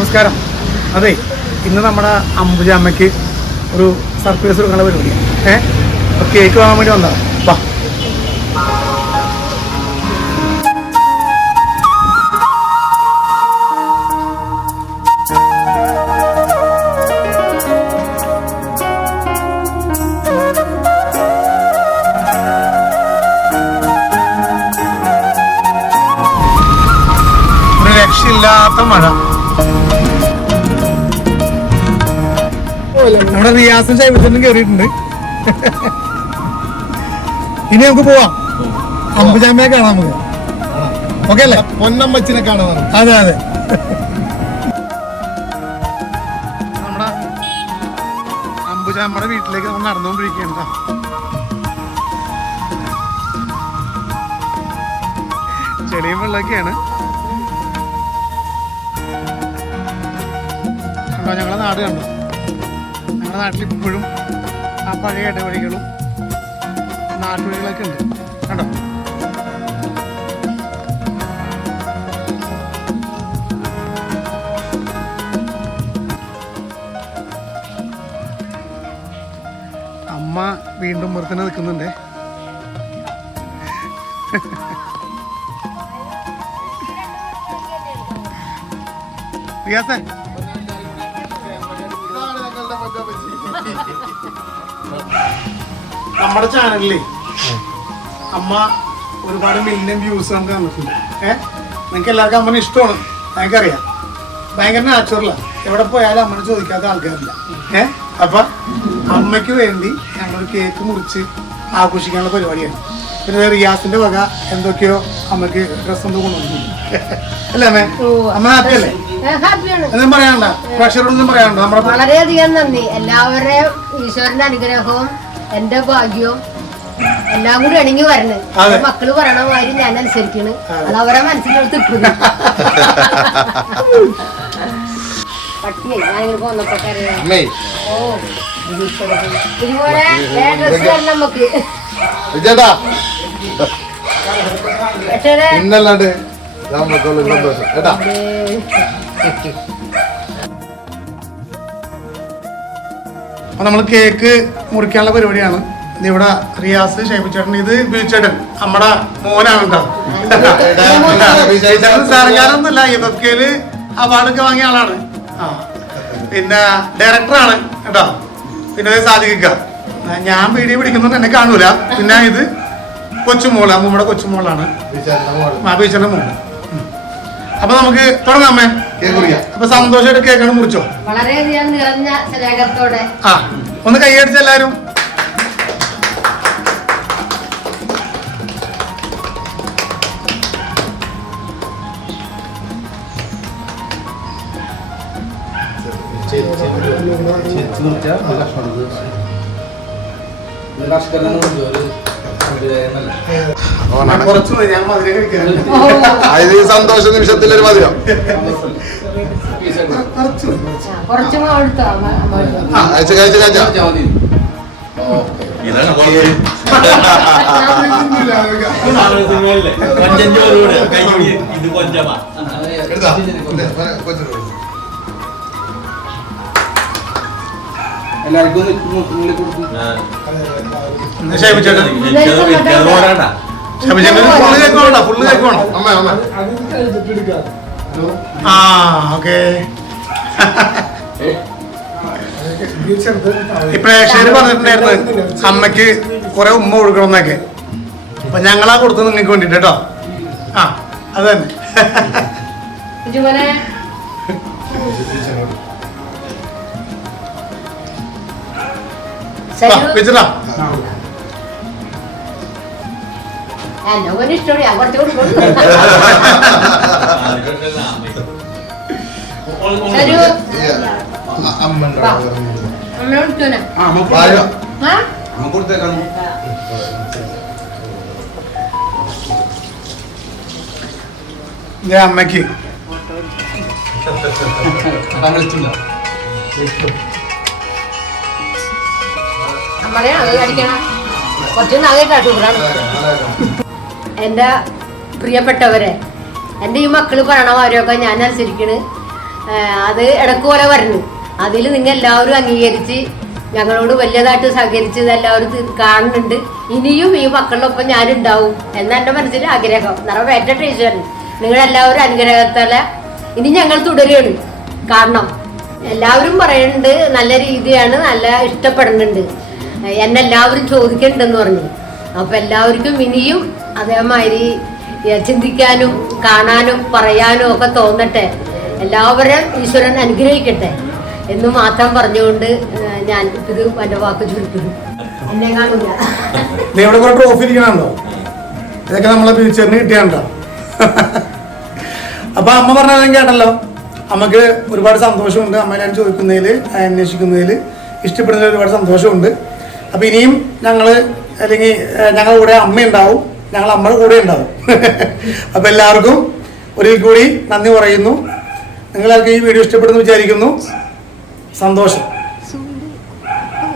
നമസ്കാരം. അതെ, ഇന്ന് നമ്മുടെ അംബുജാമ്മയ്ക്ക് ഒരു സർപ്രൈസ് കൊടുക്കുന്ന പരിപാടിയാണ്. കേക്ക് വാങ്ങാൻ വേണ്ടി വന്നതാണ്. വാ. ഒരു രക്ഷയില്ലാത്ത മഴ. നമ്മുടെ റിയാസും ശൈവത്തിനും കയറിയിട്ടുണ്ട്. ഇനി നമുക്ക് പോവാം, അംബുജാമ്മയെ കാണാം നമുക്ക്. ഓക്കെ അല്ലേ? പൊന്നമ്മച്ചിനെ കാണാൻ. അതെ അതെ. നമ്മുടെ അംബുജാമ്മയുടെ വീട്ടിലേക്ക് നമ്മൾ നടന്നുകൊണ്ടിരിക്കുകയാണ്. ചെടിയും വെള്ളമൊക്കെയാണ്. കണ്ടോ ഞങ്ങളുടെ നാട് കണ്ടോ? ഞങ്ങളുടെ നാട്ടിൽ ഇപ്പോഴും ആ പഴയ ഇടവഴികളും നാട്ടുവഴികളൊക്കെ ഉണ്ട്. കണ്ടോ? അമ്മ വീണ്ടും മുറത്തിന് നിൽക്കുന്നുണ്ട്. റിയാസേ, നമ്മുടെ ചാനലില് അമ്മ ഒരുപാട് മില്യൺ വ്യൂസ് നമുക്ക് തന്നിട്ടുണ്ട്. നിങ്ങൾക്ക് എല്ലാവർക്കും അമ്മനെ ഇഷ്ടമാണ്, ഞങ്ങൾക്കറിയാം. ഭയങ്കര നാച്ചുറലാണ്. എവിടെ പോയാലും അമ്മനെ ചോദിക്കാത്ത ആൾക്കാരില്ല. അപ്പൊ അമ്മയ്ക്ക് വേണ്ടി ഞങ്ങൾ കേക്ക് മുറിച്ച് ആഘോഷിക്കാനുള്ള പരിപാടിയാണ്. പിന്നെ റിയാസിന്റെ വക എന്തൊക്കെയോ അമ്മക്ക് ഡ്രസ് എന്തോ കൊണ്ടുവന്നു. അല്ലേ അമ്മേ? അമ്മ ഹാപ്പി അല്ലേ? ഒന്നും പറയാനുണ്ട? പ്രഷറൊന്നും പറയാനുണ്ടോ? നമ്മുടെ വളരെയധികം നന്ദി. എല്ലാവരുടെയും ഈശ്വരന്റെ അനുഗ്രഹവും എന്റെ ഭാഗ്യവും എല്ലാം കൂടി ഇണങ്ങി വരണം. മക്കള് പറയണ മാതിരി ഞാൻ അനുസരിക്കണ്. അത് അവരെ മനസ്സിലെടുത്ത് പട്ടിയായി ഞാനിങ്ങനെ പോന്നപ്പോ ഇതുപോലെ ഡ്രസ് തരണം നമുക്ക്. അപ്പൊ നമ്മള് കേക്ക് മുറിക്കാനുള്ള പരിപാടിയാണ്. ഇതിവിടെ റിയാസ്, ഷൈബുച്ചേട്ടൻ, ഇത് ബീച്ചേട്ടൻ നമ്മുടെ മോനാണ് കേട്ടോ. സർക്കാരൊന്നുമില്ല, ഇതൊക്കെയില് അവാർഡൊക്കെ വാങ്ങിയ ആളാണ്. പിന്നെ ഡയറക്ടറാണ് കേട്ടോ. പിന്നെ സാധിക്കുക, ഞാൻ വീഡിയോ പിടിക്കുന്നത് എന്നെ കാണൂല. പിന്നെ ഇത് കൊച്ചുമോള്, അമ്മൂമ്മയുടെ കൊച്ചുമോളാണ്, ബീച്ചേട്ടന്റെ മോള്. അപ്പൊ നമുക്ക് തുടങ്ങാമേ. അപ്പൊ സന്തോഷമായിട്ട് കേക്കാണ് മുറിച്ചോ. വളരെയധികം നിറഞ്ഞ സ്നേഹത്തോടെ ഒന്ന് കൈയടിച്ച എല്ലാരും. സന്തോഷ നിമിഷത്തിലൊരു മധുരം. എല്ലാവർക്കും ഈ പ്രേക്ഷകര് പറഞ്ഞിട്ടുണ്ടായിരുന്നു അമ്മയ്ക്ക് കുറെ ഉമ്മ കൊടുക്കണമെന്നൊക്കെ. അപ്പൊ ഞങ്ങളാ കൊടുത്തു നിങ്ങൾക്ക് വേണ്ടിട്ട് കേട്ടോ. അത് തന്നെ. വെച്ചിട്ടാ ഇഷ്ടമാണ്. ഞാൻ കുറച്ച് കൊടുക്കും. അമ്മക്ക് എന്റെ പ്രിയപ്പെട്ടവരെ, എൻ്റെ ഈ മക്കള് പറയണ മാതിരിയൊക്കെ ഞാൻ അനുസരിക്കണ്. അത് ഇടക്ക് പോലെ വരണം. അതിൽ നിങ്ങൾ എല്ലാവരും അംഗീകരിച്ച് ഞങ്ങളോട് വലിയതായിട്ട് സഹകരിച്ച് ഇതെല്ലാവരും കാണുന്നുണ്ട്. ഇനിയും ഈ മക്കളിലൊപ്പം ഞാനുണ്ടാവും എന്ന എൻ്റെ മനസ്സിൽ ആഗ്രഹം നിറവേറ്റ ഈശ്വരൻ. നിങ്ങളെല്ലാവരും അനുഗ്രഹത്താലെ ഇനി ഞങ്ങൾ തുടരുകയാണ്. കാരണം എല്ലാവരും പറയുന്നുണ്ട് നല്ല രീതിയാണ്, നല്ല ഇഷ്ടപ്പെടുന്നുണ്ട്, എന്നെ എല്ലാവരും ചോദിക്കുന്നുണ്ടെന്ന് പറഞ്ഞു. അപ്പം എല്ലാവർക്കും ഇനിയും അതേമാതിരി ചിന്തിക്കാനും കാണാനും പറയാനും ഒക്കെ തോന്നട്ടെ. എല്ലാവരും ഈശ്വരൻ അനുഗ്രഹിക്കട്ടെ എന്ന് മാത്രം പറഞ്ഞുകൊണ്ട് ഞാൻ ഇത് എൻ്റെ വാക്ക് ചുരുക്കുന്നു. എന്നെ കാണൂല. ഇവിടെ കുറെ ട്രോഫി ഇരിക്കണോ? ഇതൊക്കെ നമ്മളെ ഫ്യൂച്ചറിന് കിട്ടിയാണ്ടോ? അപ്പൊ അമ്മ പറഞ്ഞതെങ്കിൽ കേട്ടല്ലോ, അമ്മക്ക് ഒരുപാട് സന്തോഷമുണ്ട്. അമ്മ ഞാൻ ചോദിക്കുന്നതിൽ, അന്വേഷിക്കുന്നതിൽ, ഇഷ്ടപ്പെടുന്നതിൽ ഒരുപാട് സന്തോഷമുണ്ട്. അപ്പൊ ഇനിയും ഞങ്ങള് അല്ലെങ്കിൽ ഞങ്ങളുടെ കൂടെ അമ്മ ഉണ്ടാവും, ഞങ്ങൾ അമ്മയുടെ കൂടെ ഉണ്ടാവും. അപ്പൊ എല്ലാവർക്കും ഒരിക്കൽ കൂടി നന്ദി പറയുന്നു. നിങ്ങൾക്ക് ഈ വീഡിയോ ഇഷ്ടപ്പെടുന്നു വിചാരിക്കുന്നു. സന്തോഷം.